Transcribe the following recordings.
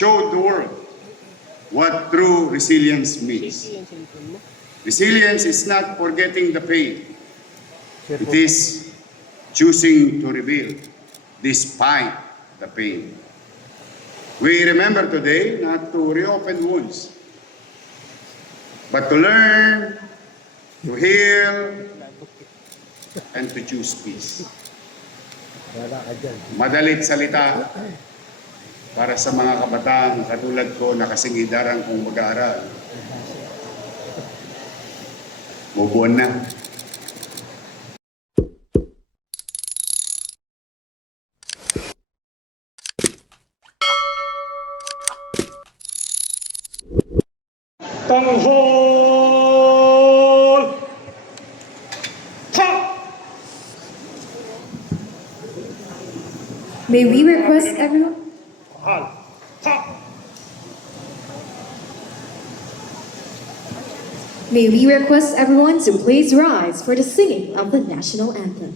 showed the world what true resilience means. Resilience is not forgetting the pain. It is choosing to rebuild despite the pain. We remember today not to reopen wounds, but to learn, to heal, and to choose peace. Madalit salita para sa mga kabataan katulad ko na kasingidaran kong mag-aaral. Bubuan na. Tanghal! Ta! May we request everyone? Tanghal! Ta! May we request everyone to please rise for the singing of the national anthem.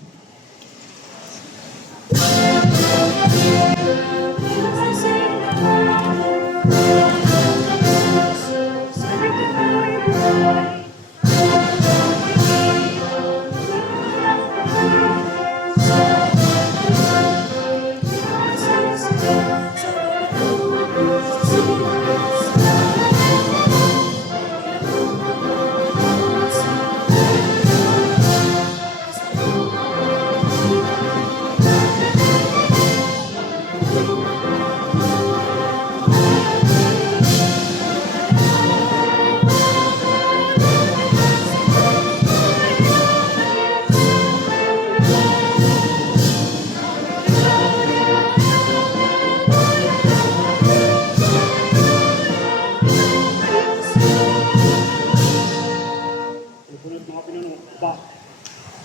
Punot mga pinuno. Ba!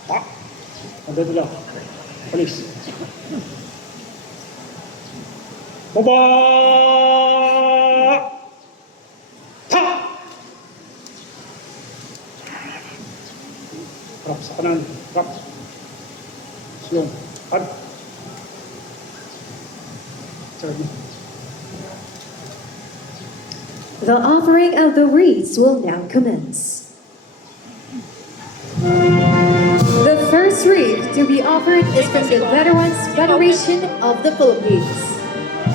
Ba! Andito lang. Palis. Baba! Ta! Rap sa kanan. Rap. Siyong. Ad. Sabi. The offering of the wreaths will now commence. The first wreath to be offered is from the Veterans Federation of the Philippines,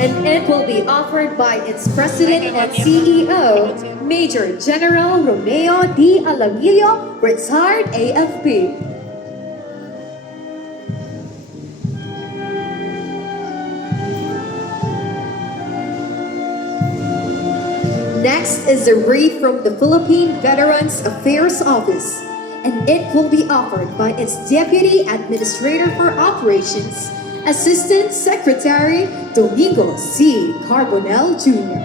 and it will be offered by its President and CEO, Major General Romeo D. Alamillo, retired AFP. Next is the wreath from the Philippine Veterans Affairs Office, and it will be offered by its Deputy Administrator for Operations, Assistant Secretary Domingo C. Carbonell Jr.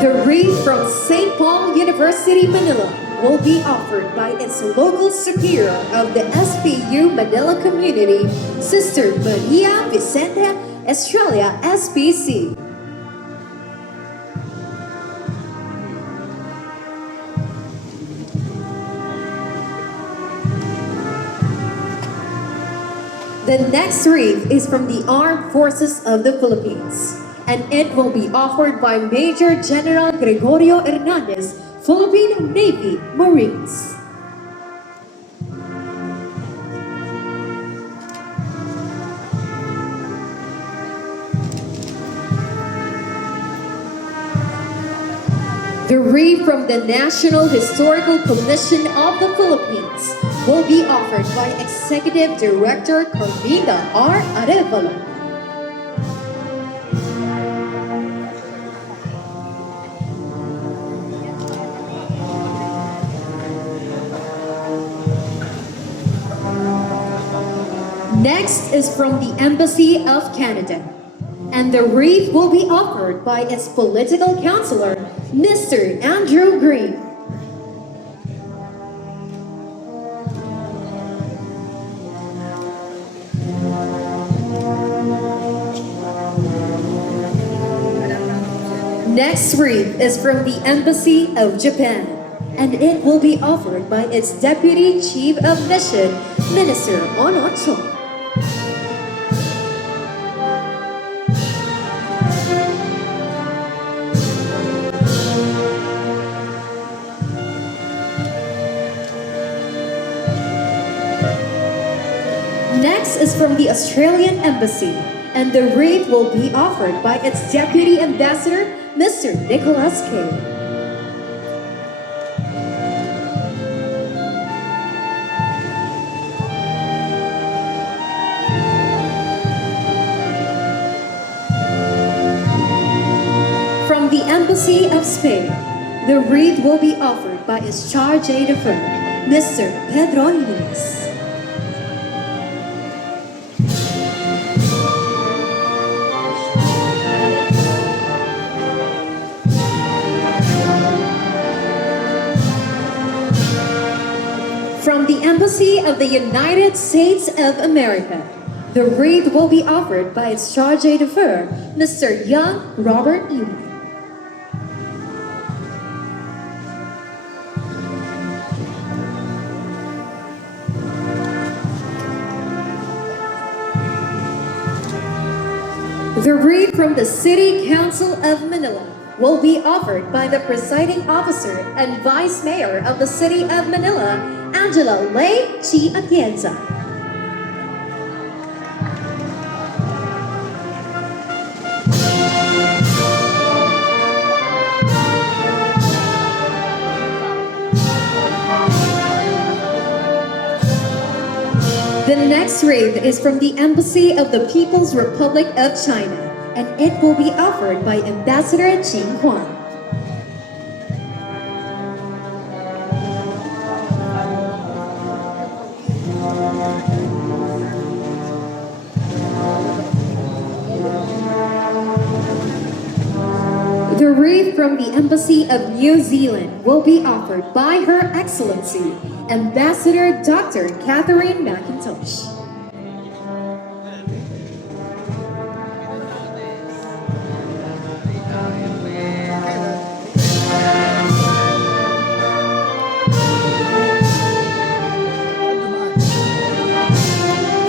The wreath from St. Paul University, Manila will be offered by its local superior of the SPU Manila community, Sister Maria Vicente Estrella, SPC. The next wreath is from the Armed Forces of the Philippines, and it will be offered by Major General Gregorio Hernandez, Philippine Navy Marines. The wreath from the National Historical Commission of the Philippines will be offered by Executive Director Carmina R. Arevalo. Next is from the Embassy of Canada, and the wreath will be offered by its political counselor, Mr. Andrew Green. Next wreath is from the Embassy of Japan, and it will be offered by its Deputy Chief of Mission, Minister Onocho. Next is from the Australian Embassy, and the wreath will be offered by its Deputy Ambassador, Mr. Nicholas Kay. From the Embassy of Spain, the wreath will be offered by its charge d'affaires, Mr. Pedro Jimenez. From the Embassy of the United States of America, the wreath will be offered by its charge d'affaires, Mr. Young Robert Ewing. The wreath from the City Council of Manila will be offered by the presiding officer and Vice Mayor of the City of Manila, Angela Lei Chi Atienza. The next wreath is from the Embassy of the People's Republic of China, and it will be offered by Ambassador Jing Huang. The wreath from the Embassy of New Zealand will be offered by Her Excellency, Ambassador Dr. Catherine McIntosh.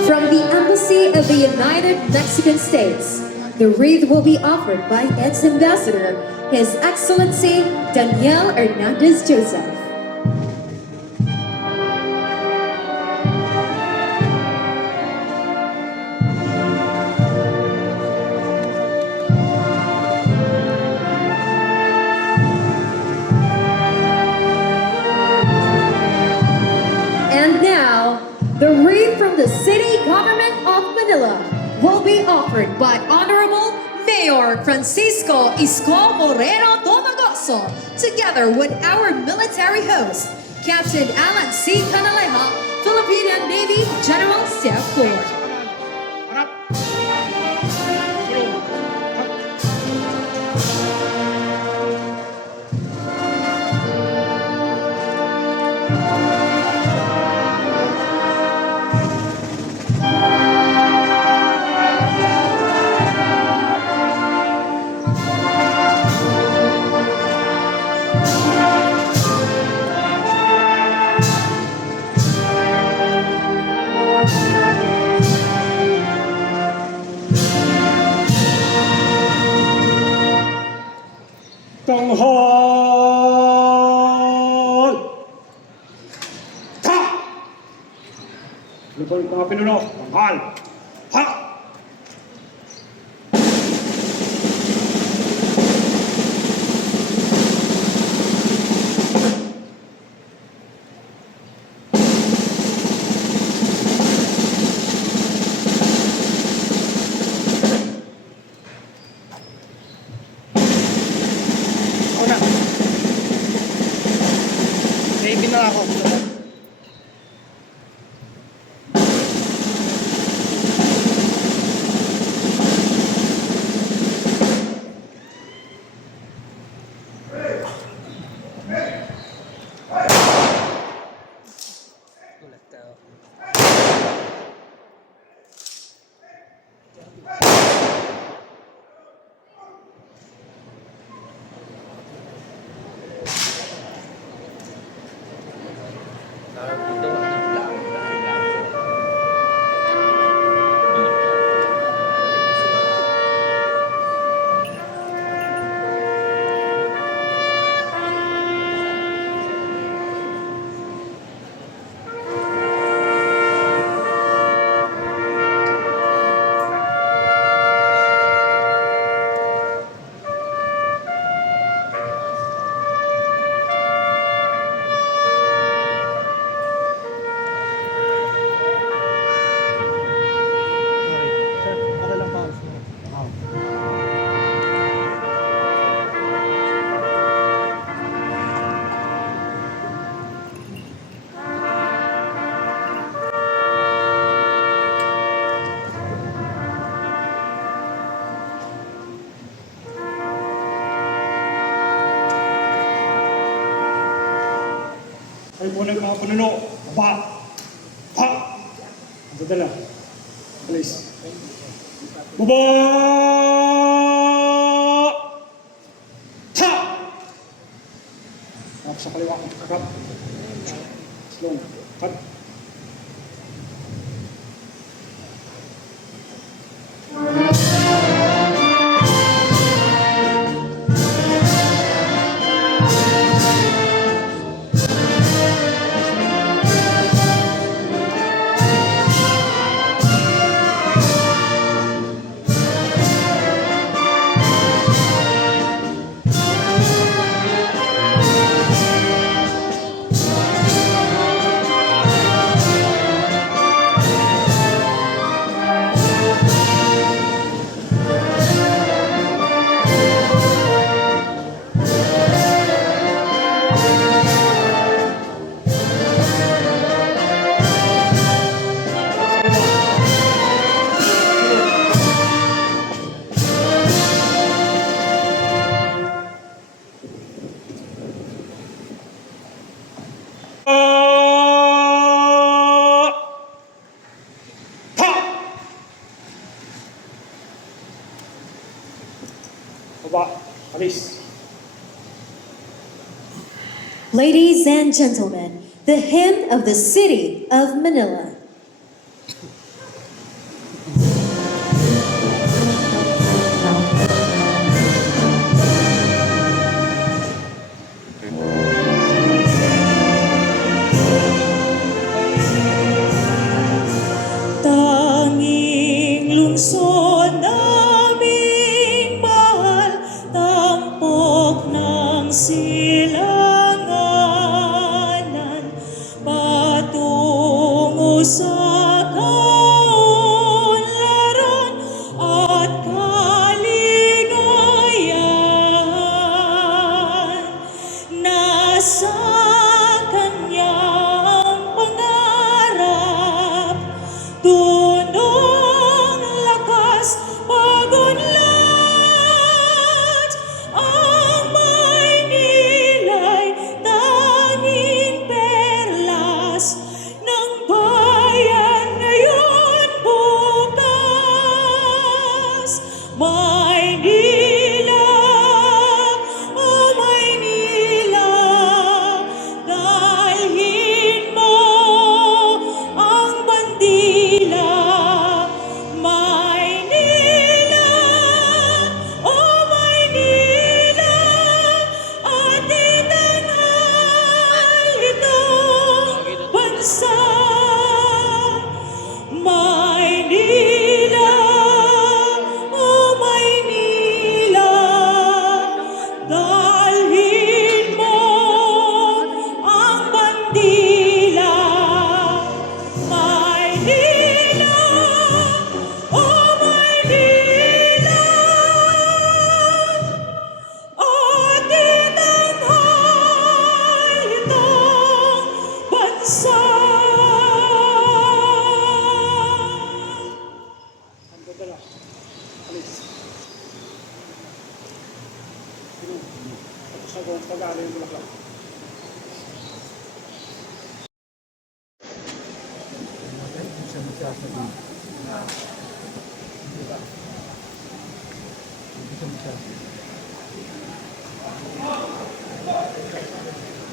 From the Embassy of the United Mexican States, the wreath will be offered by its ambassador, His Excellency Daniel Hernandez Joseph. And now, the wreath from the City Government of Manila will be offered by Honorable Mayor Francisco Isko Moreno Domagoso, together with our military host, Captain Alan C. Canaleja, Philippine Navy General Staff Corps. Harap. Tanghal! Ta! Lupon mga pinuno, tanghal! Ha! Ako na. Baby na ako. ng mga pununo. Pa! Pa! Ang dadala. Alis. Baba! Ta! Tapos sa kaliwa. Kakap. Slow. Cut. Baba. Alis. Ladies and gentlemen, the hymn of the city of Manila. Tanging lungsod naming mahal, tampok ng silanganan, patungo sa kaunlaran at kaligayahan. Nasa kanyang pangarap, tunong lakas, pagunlad, ang Maynila'y tanging perlas ng bayan ngayon bukas. Maynila, oh Maynila, dalhin mo ang bandila. Maynila, oh Maynila, ating tanghal itong bansa. Maynila, oh Maynila, dalhin mo ang bandila. Maynila, oh Maynila, ating tanghal itong bansa. Ang dadala. Alis. Tapos sa buong pag-aalay yung bulaklak.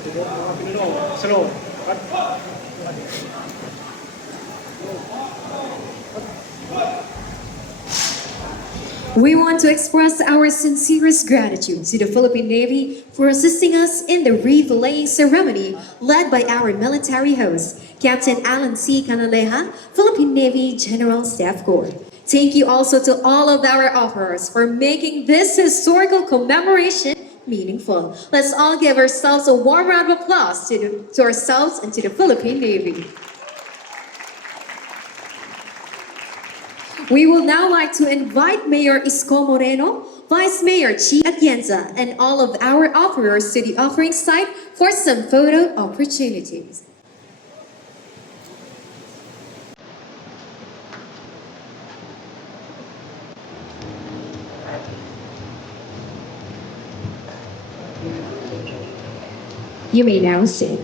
Ito, mga pinuno. Sa loob. Cut. We want to express our sincerest gratitude to the Philippine Navy for assisting us in the wreath-laying ceremony led by our military host, Captain Alan C. Canaleja, Philippine Navy General Staff Corps. Thank you also to all of our offerers for making this historical commemoration meaningful. Let's all give ourselves a warm round of applause to ourselves and to the Philippine Navy. We will now like to invite Mayor Isko Moreno, Vice Mayor Chi Atienza, and all of our offerers to the offering site for some photo opportunities. You may now sit.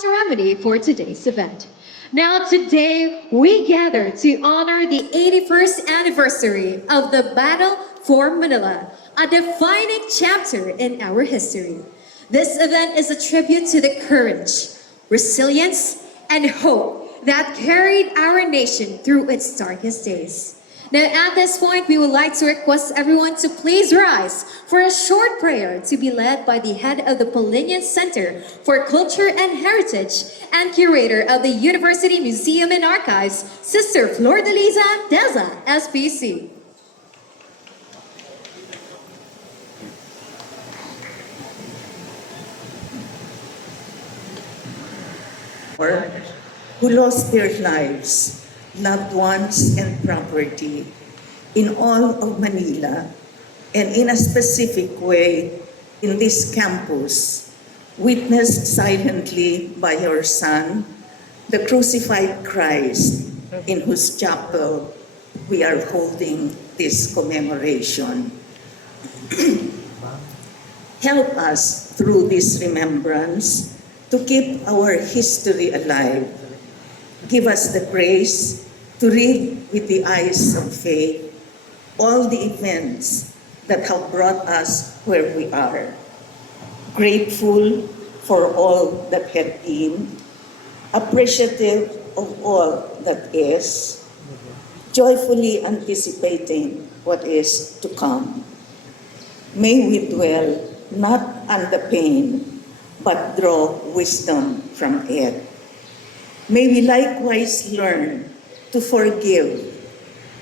Ceremony for today's event. Now, today we gather to honor the 81st anniversary of the Battle for Manila, a defining chapter in our history. This event is a tribute to the courage, resilience, and hope that carried our nation through its darkest days. Now, at this point, we would like to request everyone to please rise for a short prayer to be led by the head of the Polinian Center for Culture and Heritage and curator of the University Museum and Archives, Sister Flordeliza Deza, SPC. Who lost their lives, loved ones, and property in all of Manila, and in a specific way in this campus, witnessed silently by your Son, the crucified Christ, in whose chapel we are holding this commemoration. Help us through this remembrance to keep our history alive. Give us the grace to read with the eyes of faith all the events that have brought us where we are. Grateful for all that had been, appreciative of all that is, joyfully anticipating what is to come. May we dwell not on the pain, but draw wisdom from it. May we likewise learn to forgive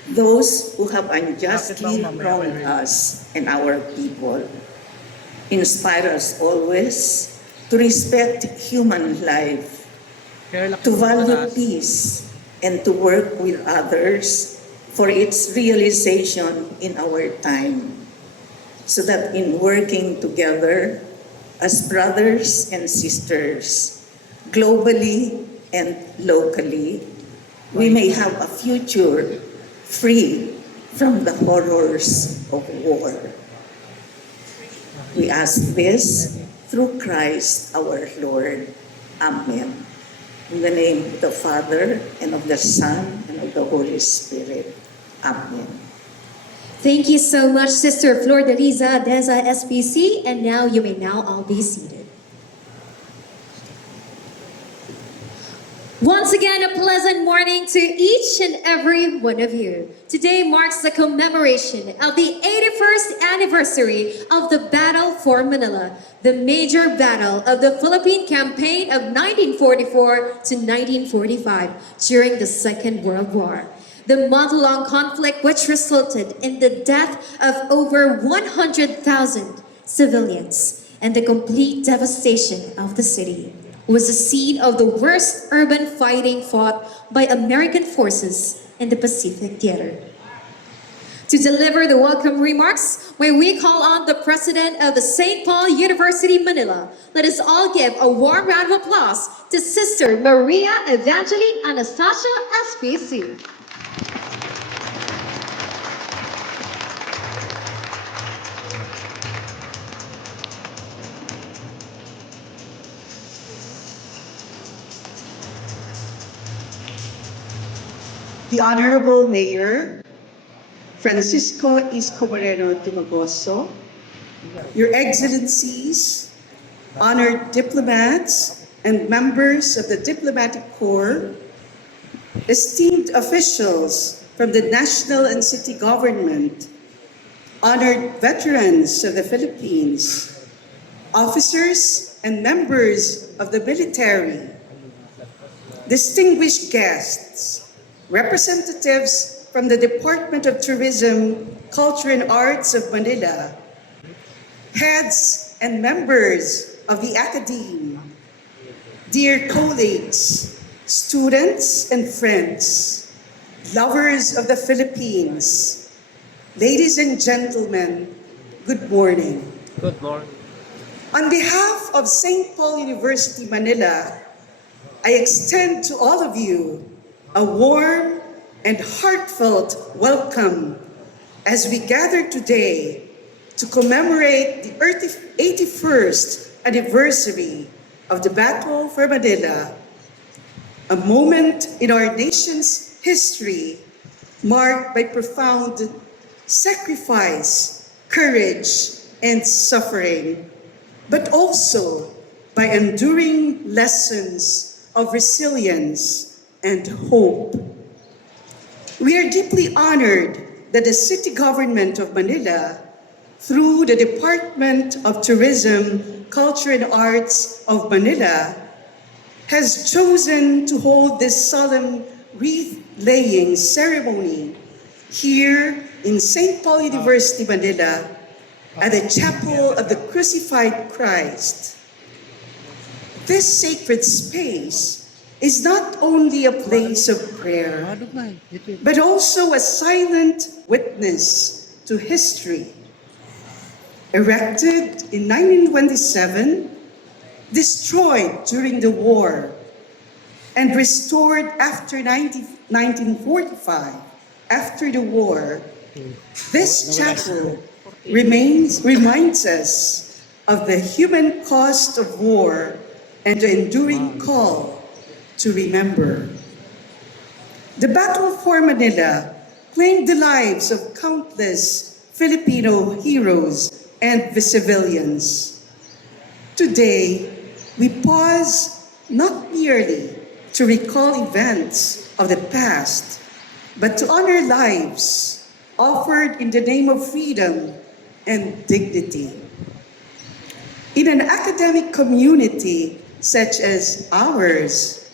those who have unjustly wronged us and our people. Inspire us always to respect human life, to value peace, and to work with others for its realization in our time, so that in working together as brothers and sisters, globally and locally, we may have a future free from the horrors of war. We ask this through Christ our Lord. Amen. In the name of the Father, and of the Son, and of the Holy Spirit. Amen. Thank you so much, Sister Flordeliza Deza, SPC, and now you may now all be seated. Once again, a pleasant morning to each and every one of you. Today marks the commemoration of the 81st anniversary of the Battle for Manila, the major battle of the Philippine Campaign of 1944 to 1945 during the Second World War. The month-long conflict which resulted in the death of over 100,000 civilians and the complete devastation of the city was the scene of the worst urban fighting fought by American forces in the Pacific Theater. To deliver the welcome remarks, may we call on the President of the St. Paul University, Manila. Let us all give a warm round of applause to Sister Maria Evangeline Anastasia, SPC. The Honorable Mayor, Francisco Isco Moreno Tinogoso, Your Excellencies, honored diplomats and members of the Diplomatic Corps, esteemed officials from the national and city government, honored veterans of the Philippines, officers and members of the military, distinguished guests, representatives from the Department of Tourism, Culture and Arts of Manila, heads and members of the Academe, dear colleagues, students and friends, lovers of the Philippines, ladies and gentlemen, good morning. Good morning. On behalf of St. Paul University, Manila, I extend to all of you a warm and heartfelt welcome as we gather today to commemorate the 81st anniversary of the Battle for Manila, a moment in our nation's history marked by profound sacrifice, courage, and suffering, but also by enduring lessons of resilience and hope. We are deeply honored that the city government of Manila, through the Department of Tourism, Culture and Arts of Manila, has chosen to hold this solemn wreath-laying ceremony here in St. Paul University, Manila, at the Chapel of the Crucified Christ. This sacred space is not only a place of prayer, but also a silent witness to history. Erected in 1927, destroyed during the war, and restored after 1945, after the war, this chapel reminds us of the human cost of war and the enduring call to remember. The Battle for Manila claimed the lives of countless Filipino heroes and civilians. Today, we pause not merely to recall events of the past, but to honor lives offered in the name of freedom and dignity. In an academic community such as ours,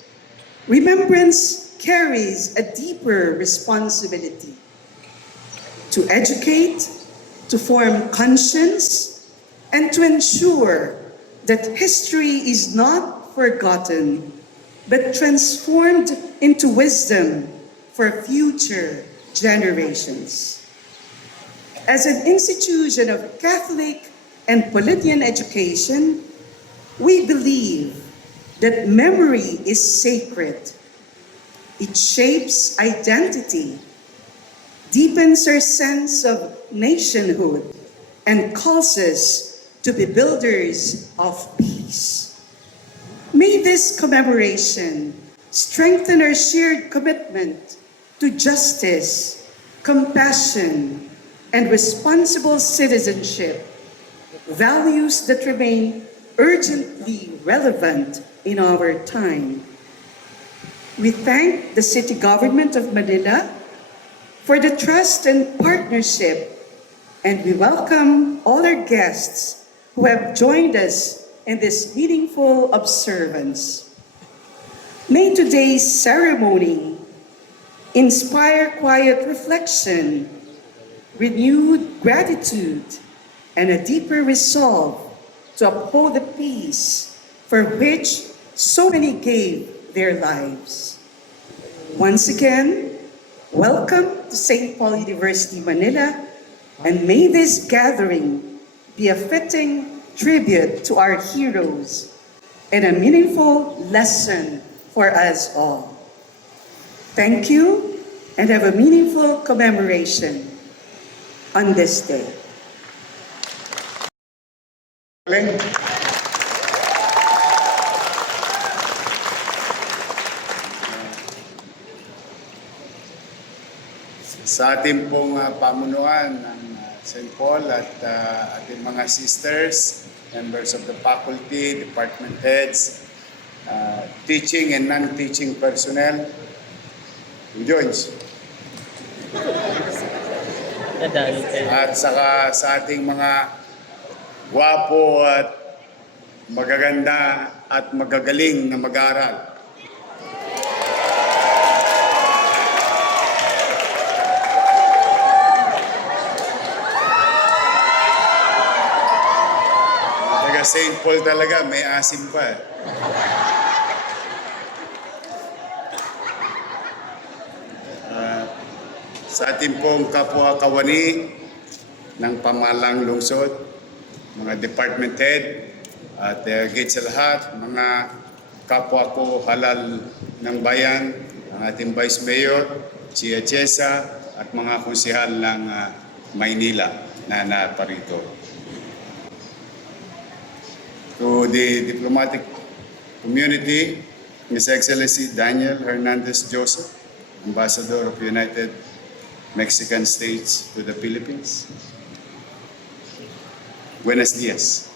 remembrance carries a deeper responsibility to educate, to form conscience, and to ensure that history is not forgotten, but transformed into wisdom for future generations. As an institution of Catholic and Polynesian education, we believe that memory is sacred. It shapes identity, deepens our sense of nationhood, and calls us to be builders of peace. May this commemoration strengthen our shared commitment to justice, compassion, and responsible citizenship, values that remain urgently relevant in our time. We thank the City Government of Manila for the trust and partnership, and we welcome all our guests who have joined us in this meaningful observance. May today's ceremony inspire quiet reflection, renewed gratitude, and a deeper resolve to uphold the peace for which so many gave their lives. Once again, welcome to St. Paul University, Manila, and may this gathering be a fitting tribute to our heroes and a meaningful lesson for us all. Thank you, and have a meaningful commemoration on this day. Sa ating pong pamunuan ng St. Paul at ating mga sisters, members of the faculty, department heads, teaching and non-teaching personnel, Jones. At saka sa ating mga gwapo at magaganda at magagaling na mag-aaral. Taga St. Paul talaga, may asim pa. Sa ating pong kapwa-kawani ng pamahalang lungsod, mga department head, At higit sa lahat, mga kapwa ko halal ng bayan, ang ating Vice Mayor, Chia Chesa, at mga konsehal ng Maynila na naparito. To the diplomatic community, His Excellency Daniel Hernandez Joseph, Ambassador of United Mexican States to the Philippines. Buenos dias.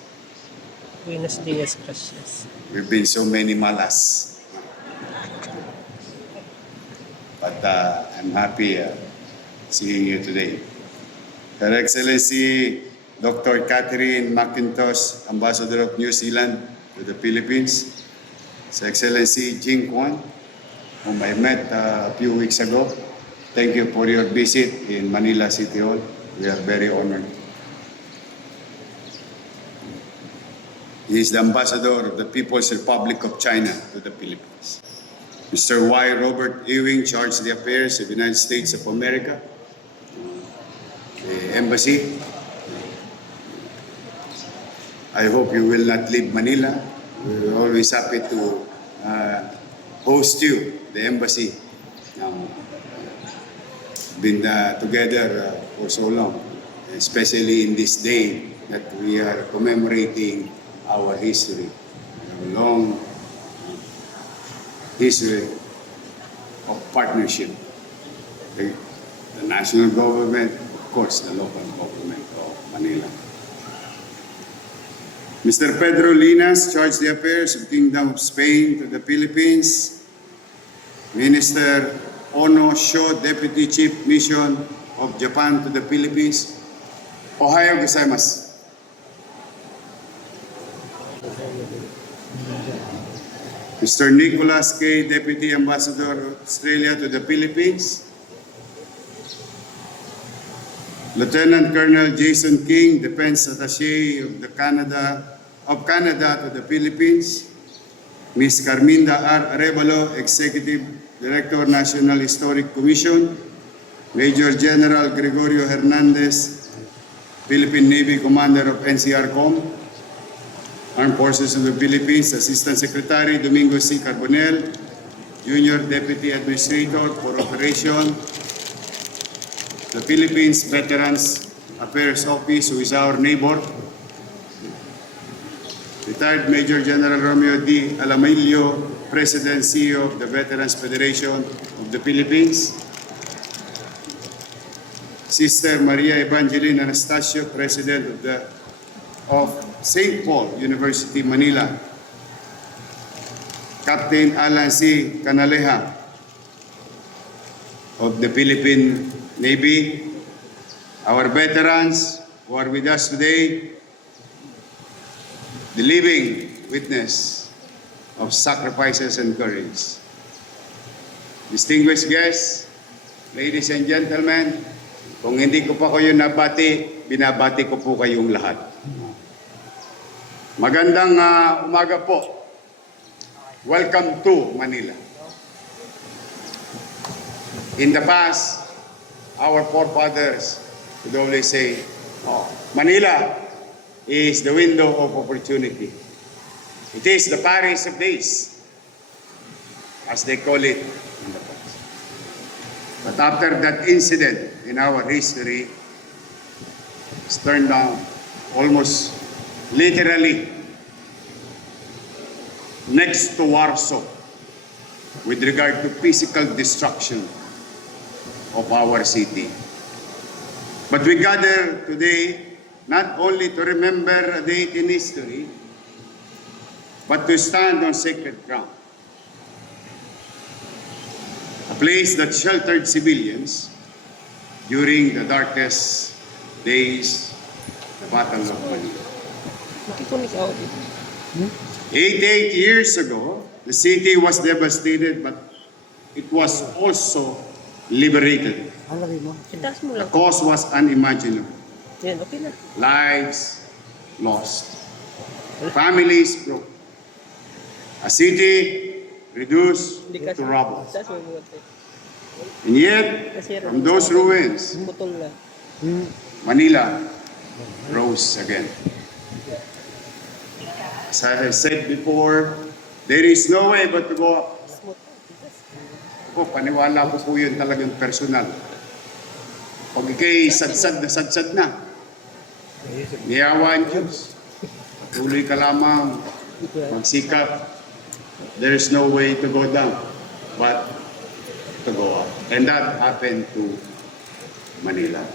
Buenos dias, gracias. We've been so many malas. But I'm happy seeing you today. Her Excellency Dr. Catherine McIntosh, Ambassador of New Zealand to the Philippines. His Excellency Jing Kwan, whom I met a few weeks ago. Thank you for your visit in Manila City Hall. We are very honored. He is the ambassador of the People's Republic of China to the Philippines. Mr. Y. Robert Ewing, charged the affairs of the United States of America, the embassy. I hope you will not leave Manila. We're always happy to host you, the embassy. Been together for so long, especially in this day that we are commemorating our history, a long history of partnership. The national government, of course, the local government of Manila. Mr. Pedro Linas, charged the affairs of Kingdom of Spain to the Philippines. Minister Ono Sho, Deputy Chief Mission of Japan to the Philippines. Ohayo gozaimasu. Mr. Nicholas K., Deputy Ambassador of Australia to the Philippines. Lieutenant Colonel Jason King, Defense Attaché of Canada to the Philippines. Ms. Carminda R. Arevalo, Executive Director, National Historic Commission. Major General Gregorio Hernandez, Philippine Navy Commander of NCRCOM. Armed Forces of the Philippines, Assistant Secretary Domingo C. Carbonell, Junior Deputy Administrator for Operation, the Philippines Veterans Affairs Office, who is our neighbor, retired Major General Romeo D. Alamillo, President CEO of the Veterans Federation of the Philippines, Sister Maria Evangeline Anastasio, President of St. Paul University, Manila. Captain Alan C. Canaleja of the Philippine Navy. Our veterans who are with us today, the living witness of sacrifices and courage. Distinguished guests, ladies and gentlemen, kung hindi ko pa kayo nabati, binabati ko po kayong lahat. Magandang umaga po. Welcome to Manila. In the past, our forefathers would always say, Manila is the window of opportunity. It is the Paris of days, as they call it in the past. But after that incident in our history, it's turned down almost literally next to Warsaw with regard to physical destruction of our city. But we gather today not only to remember a date in history, but to stand on sacred ground. A place that sheltered civilians during the darkest days, the Battle of Manila. 88 years ago, the city was devastated, but it was also liberated. The cause was unimaginable. Lives lost. Families broke. A city reduced to rubble. And yet, from those ruins, Manila rose again. As I have said before, there is no way but to go up. Paniwala ko po yun talagang personal. Pag ikay sadsad na, niyawa ang Diyos. Tuloy ka lamang, magsikap. There is no way to go down, but to go up. And that happened to Manila.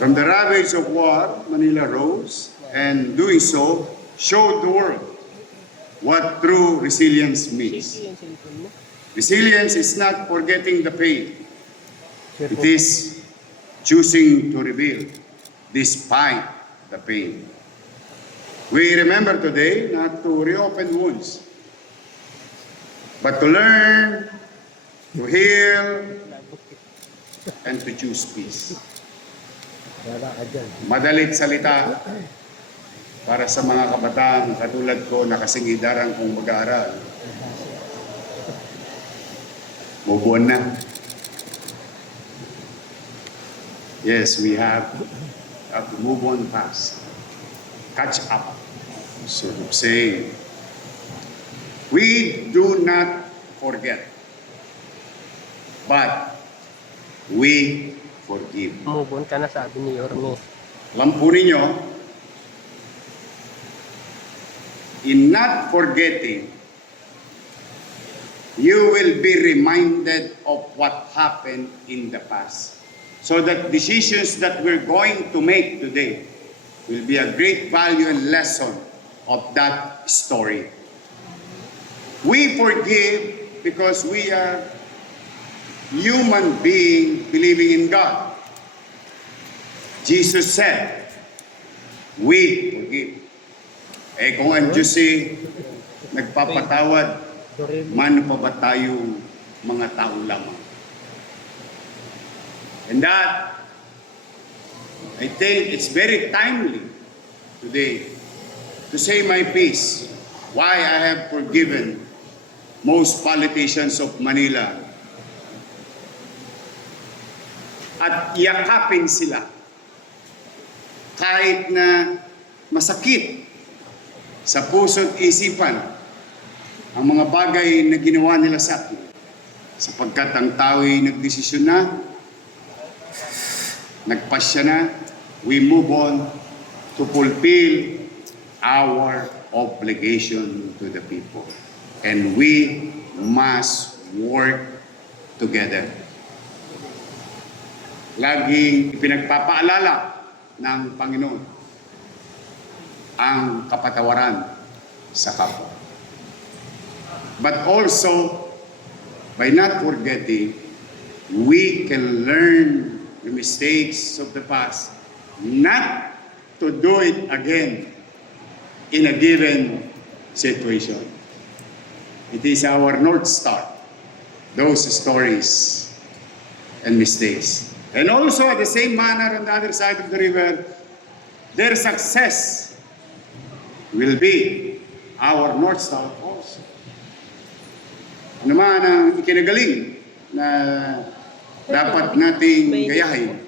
From the ravage of war, Manila rose, and doing so, showed the world what true resilience means. Resilience is not forgetting the pain. It is choosing to rebuild despite the pain. We remember today not to reopen wounds, but to learn, to heal, and to choose peace. Wala ka dyan. Madalit salita para sa mga kabataan katulad ko na kasing idarang kong mag-aaral. Mubuan na. Yes, we have to move on fast. Catch up, so to say. We do not forget, but we forgive. Move on ka na, sabi ni Yorme. Alam po ninyo, in not forgetting, you will be reminded of what happened in the past. So that decisions that we're going to make today will be a great value and lesson of that story. We forgive because we are human beings believing in God. Jesus said, we forgive. Eh kung ang Diyos nagpapatawad, mano pa ba tayong mga tao lamang? And that, I think it's very timely today to say my piece, why I have forgiven most politicians of Manila at yakapin sila kahit na masakit sa puso't isipan ang mga bagay na ginawa nila sa atin, sapagkat ang tao'y nagdesisyon na, nagpasya na, we move on to fulfill our obligation to the people. And we must work together. Laging pinagpapaalala ng Panginoon ang kapatawaran sa kapwa. But also, by not forgetting, we can learn the mistakes of the past, not to do it again in a given situation. It is our North Star, those stories and mistakes. And also, at the same manner, on the other side of the river, their success will be our North Star also. Ano man ang ikinagaling na dapat nating gayahin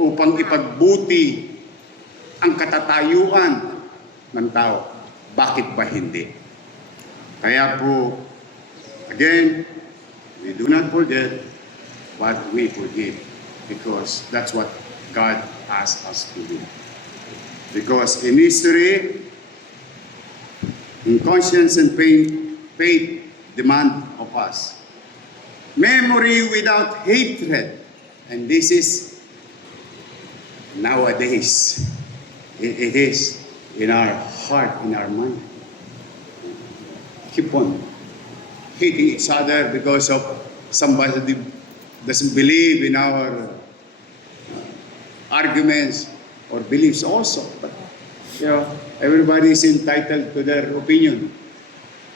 upang ipagbuti ang katatayuan ng tao. Bakit ba hindi? Kaya po, again, we do not forget, but we forgive. Because that's what God asks us to do. Because in history, in conscience and faith demand of us. Memory without hatred. And this is nowadays. It is in our heart, in our mind. Keep on hating each other because of somebody doesn't believe in our arguments or beliefs also. But, everybody is entitled to their opinion.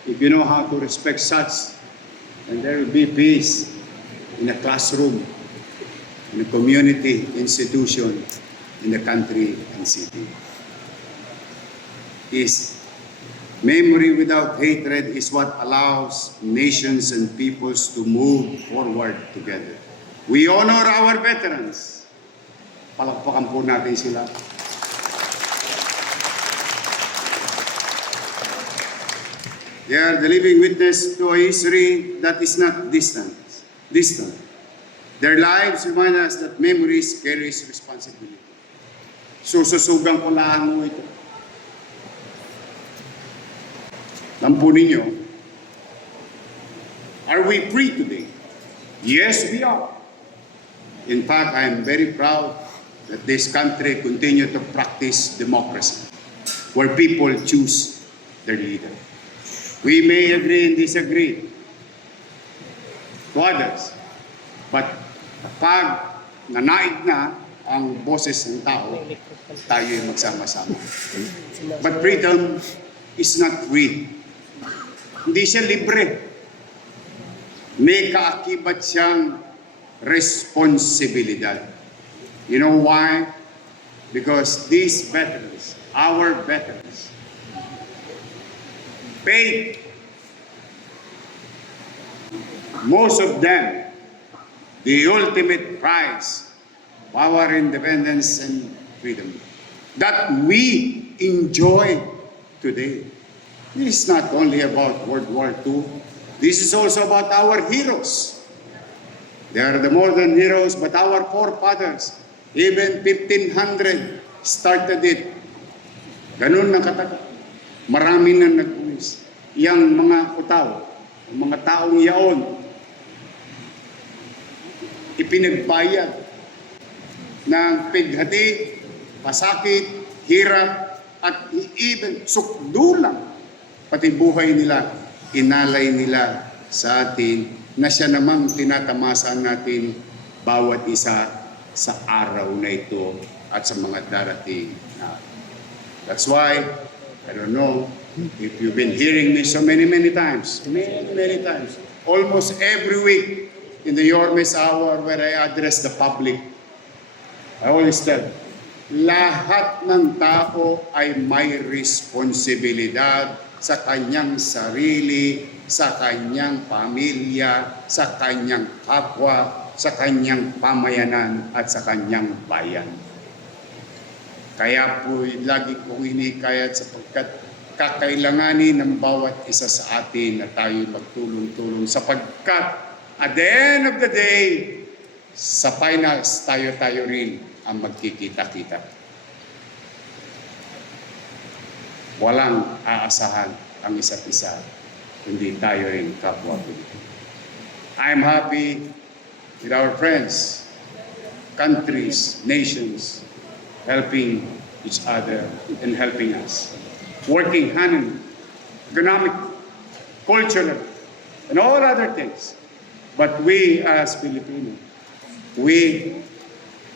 If you know how to respect such, then there will be peace in a classroom, in a community, institution, in the country and city. Memory without hatred is what allows nations and peoples to move forward together. We honor our veterans. Palakpakan po natin sila. They are the living witness to a history that is not distant. Their lives remind us that memories carries responsibility. Sususugan ko lang mo ito. Lampunin niyo, are we free today? Yes, we are. In fact, I am very proud that this country continue to practice democracy, where people choose their leader. We may agree and disagree to others, but kapag nanaig na ang boses ng tao, tayo ay magsama-sama. But freedom is not free. Hindi siya libre. May kaakibat siyang responsibilidad. You know why? Because these veterans, our veterans, paid, most of them, the ultimate price of our independence and freedom that we enjoy today. This is not only about World War II. This is also about our heroes. They are the more than heroes, but our forefathers, even 1500, started it. Ganun na katagal. Marami na nagpulis. Yang mga utaw, mga taong yaon, ipinagbayad ng pighati, pasakit, hirap, at even sukdulang pati buhay nila, inalay nila sa atin na siya namang tinatamasan natin bawat isa sa araw na ito at sa mga darating na. That's why, I don't know if you've been hearing me so many times, almost every week in the Yormes Hour where I address the public, I always tell, lahat ng tao ay may responsibilidad sa kanyang sarili, sa kanyang pamilya, sa kanyang kapwa, sa kanyang pamayanan at sa kanyang bayan. Kaya po lagi kong hinikayat sapagkat kakailanganin ng bawat isa sa atin na tayo magtulong-tulong sapagkat at the end of the day, sa finals tayo rin ang magkikita-kita. Walang aasahan ang isa't isa, kundi tayo rin kapwa Pilipino. I'm happy with our friends, countries, nations, helping each other and helping us. Working hand in hand, economic, cultural, and all other things. But we as Filipinos, we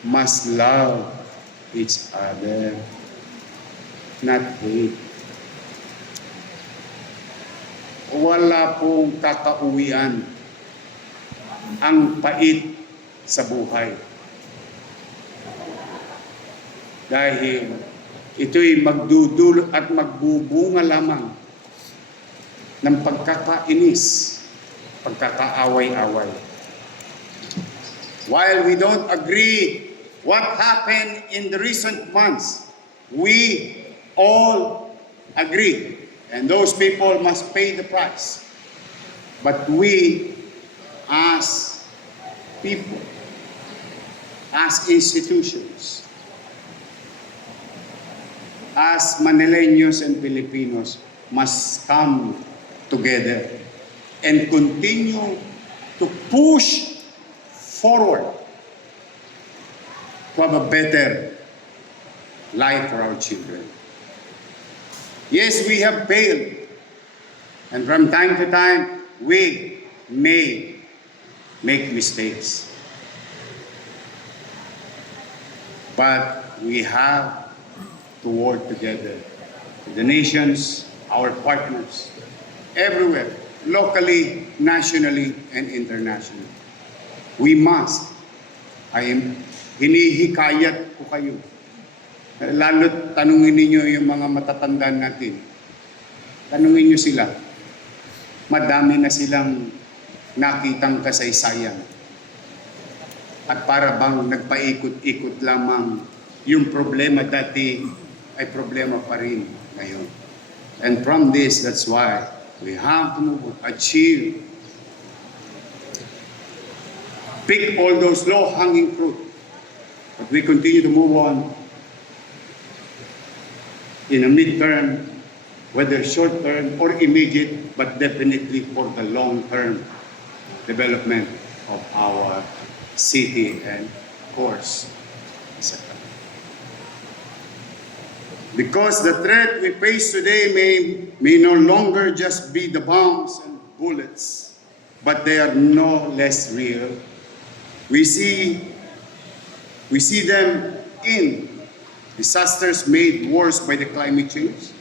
must love each other, not hate. Wala pong kakauwian ang pait sa buhay. Dahil ito'y magdudulot at magbubunga lamang ng pagkakainis, pagkakaaway-away. While we don't agree what happened in the recent months, we all agree, and those people must pay the price. But we, as people, as institutions, as Manileños and Filipinos, must come together and continue to push forward to have a better life for our children. Yes, we have failed, and from time to time, we may make mistakes. But we have to work together. The nations, our partners, everywhere, locally, nationally, and internationally. We must. Hinihikayat ko kayo. Lalo't tanungin ninyo yung mga matatanda natin. Tanungin nyo sila. Madami na silang nakitang kasaysayan. At para bang nagpaikot-ikot lamang yung problema dati ay problema pa rin ngayon. And from this, that's why We have to achieve, pick all those low-hanging fruit. But we continue to move on in a midterm, whether short-term or immediate, but definitely for the long-term development of our city and, of course, etc. Because the threat we face today may no longer just be the bombs and bullets, but they are no less real. We see them in disasters made worse by the climate change.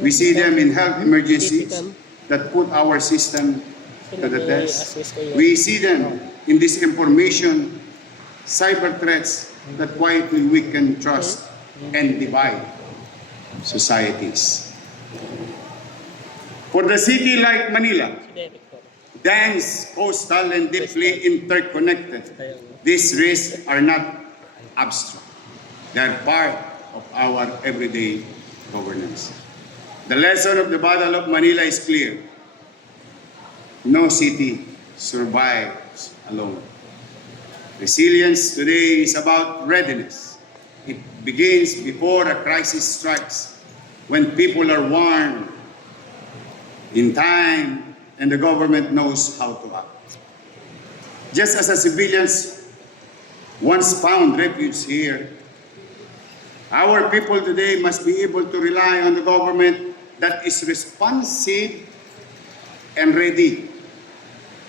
We see them in health emergencies that put our system to the test. We see them in disinformation, cyber threats that quietly weaken trust and divide societies. For the city like Manila, dense, coastal, and deeply interconnected, these risks are not abstract. They are part of our everyday governance. The lesson of the Battle of Manila is clear. No city survives alone. Resilience today is about readiness. It begins before a crisis strikes, when people are warned in time and the government knows how to act. Just as the civilians once found refuge here, our people today must be able to rely on the government that is responsive and ready.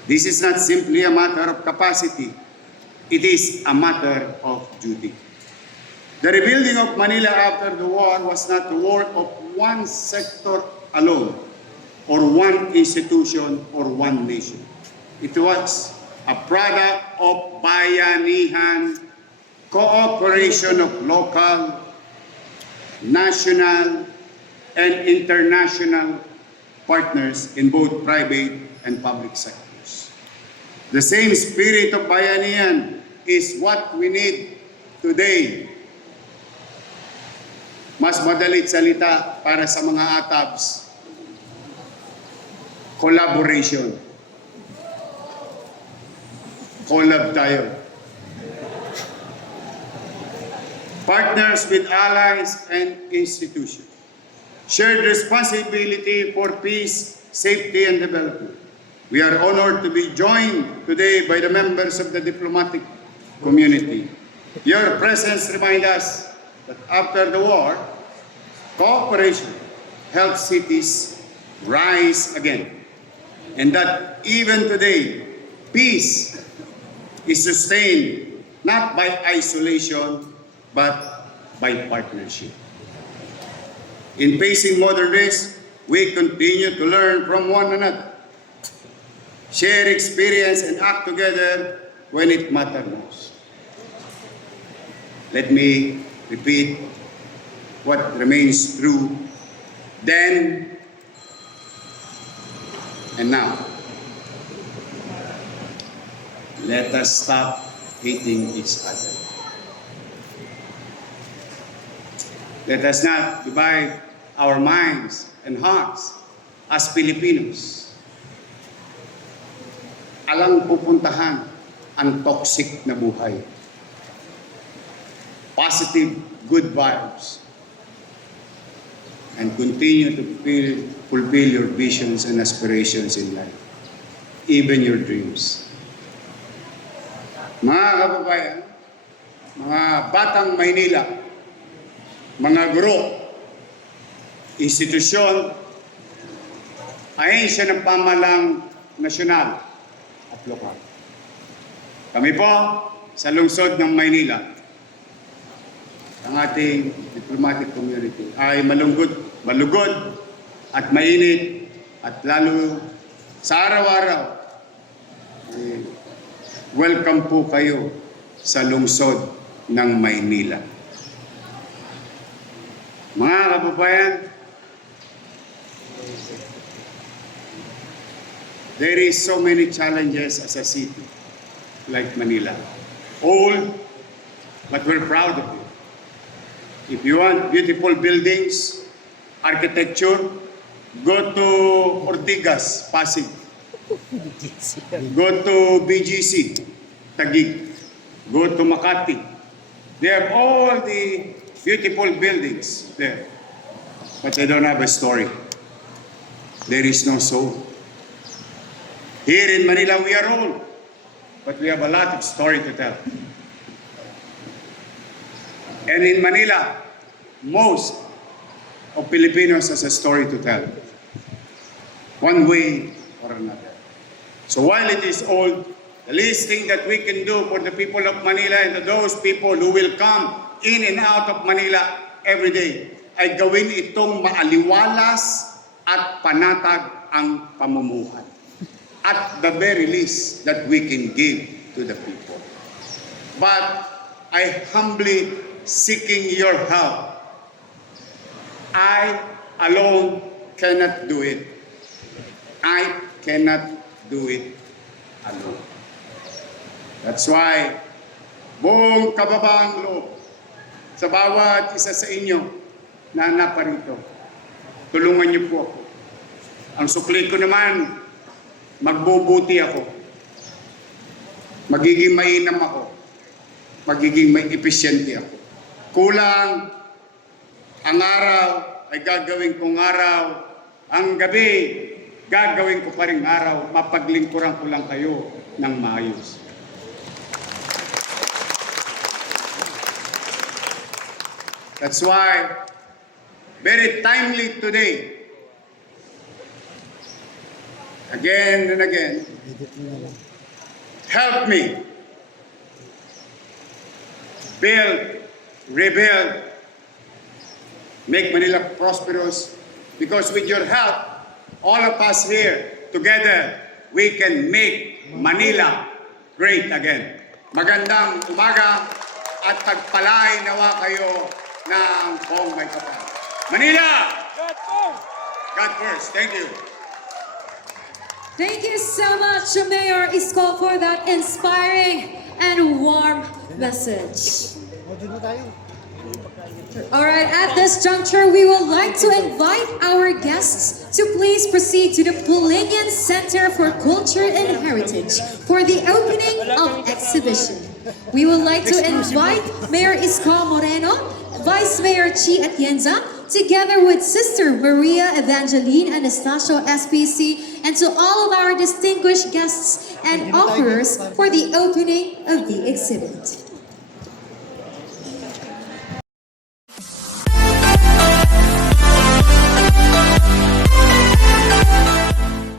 This is not simply a matter of capacity, it is a matter of duty. The rebuilding of Manila after the war was not the work of one sector alone, or one institution, or one nation. It was a product of bayanihan, cooperation of local, national, and international partners in both private and public sectors. The same spirit of bayanihan is what we need today. Mas madalit salita para sa mga ATABs, collaboration. Collab tayo. Partners with allies and institutions. Shared responsibility for peace, safety, and development. We are honored to be joined today by the members of the diplomatic community. Your presence reminds us that after the war, cooperation helped cities rise again. And that even today, peace is sustained not by isolation, but by partnership. In facing modern risks, we continue to learn from one another, share experience, and act together when it matters most. Let me repeat what remains true then and now. Let us stop hating each other. Let us not divide our minds and hearts as Filipinos. Alang pupuntahan ang toxic na buhay. Positive, good vibes. And continue to fulfill your visions and aspirations in life. Even your dreams. Mga kababayan, mga batang Maynila, mga guro, institusyon, ahensya ng pamahalang nasyonal at lokal. Kami po sa lungsod ng Maynila, ang ating diplomatic community ay malugod at mainit at lalo sa araw-araw. Welcome po kayo sa lungsod ng Maynila. Mga kababayan, there is so many challenges as a city like Manila. Old, but we're proud of it. If you want beautiful buildings, architecture, Go to Ortigas, Pasig. Go to BGC, Taguig. Go to Makati. They have all the beautiful buildings there. But they don't have a story. There is no soul. Here in Manila, we are old. But we have a lot of story to tell. And in Manila, most of Filipinos has a story to tell. One way or another. So while it is old, the least thing that we can do for the people of Manila and those people who will come in and out of Manila every day ay gawin itong maaliwalas at panatag ang pamumuhay. At the very least that we can give to the people. But I humbly seeking your help. I alone cannot do it. I cannot do it alone. That's why, buong kababaang loob sa bawat isa sa inyo na naparito, tulungan niyo po ako. Ang sukli ko naman, magbubuti ako. Magiging mainam ako. Magiging may epesyente ako. Kulang ang araw ay gagawin kong araw. Ang gabi, gagawin ko pa rin araw. Mapaglingkuran ko lang kayo ng maayos. That's why, very timely today, again and again, help me build, rebuild, make Manila prosperous, because with your help, all of us here together, we can make Manila great again. Magandang umaga at pagpalain nawa kayo ng buong may kapal. Manila! God first. Thank you. Thank you so much, Mayor Isko, for that inspiring and warm message. All right, at this juncture, we would like to invite our guests to please proceed to the Pulingan Center for Culture and Heritage for the opening of exhibition. We would like to invite Mayor Isko Moreno, Vice Mayor Chi Atienza, together with Sister Maria Evangeline Anastasio SPC, and to all of our distinguished guests and offerers for the opening of the exhibit.